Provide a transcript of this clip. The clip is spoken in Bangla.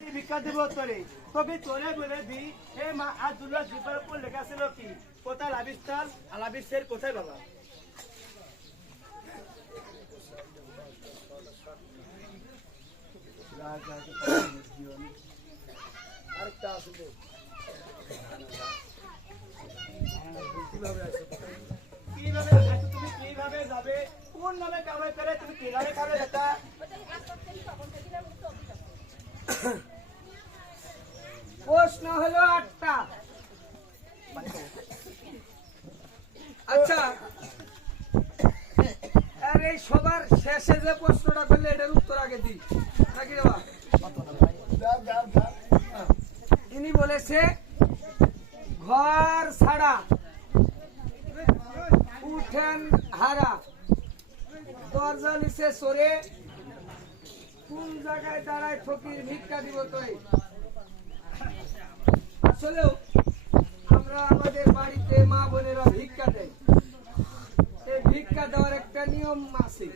ভিক্ষা দিব তোরে তবে তোরে বলে দি হে মা আব্দুল্লাহ জিব্বার উপর লেখা ছিল কি কোথায় লাবিস্তাল আলাবিসের কোথায় বাবা আরেকটা আসবে কিভাবে তুমি কিভাবে যাবে কোন নামে কামাই করে তুমি কিভাবে খাবে এটা প্রশ্ন হলো 8টা। আচ্ছা, আর এই সবার শেষে যে প্রশ্নটা করলে এটার উত্তর আগে দিই নাকি বাবা? ইনি বলেছে ঘর ছাড়া উঠেন হারা দরজা নিচে সরে কোন জায়গায় দাঁড়ায় ফকির ভিক্ষা দিব তোই। আসলেও আমরা আমাদের বাড়িতে মা বোনেরা ভিক্ষা দেয়, এই ভিক্ষা দেওয়ার একটা নিয়ম আছে।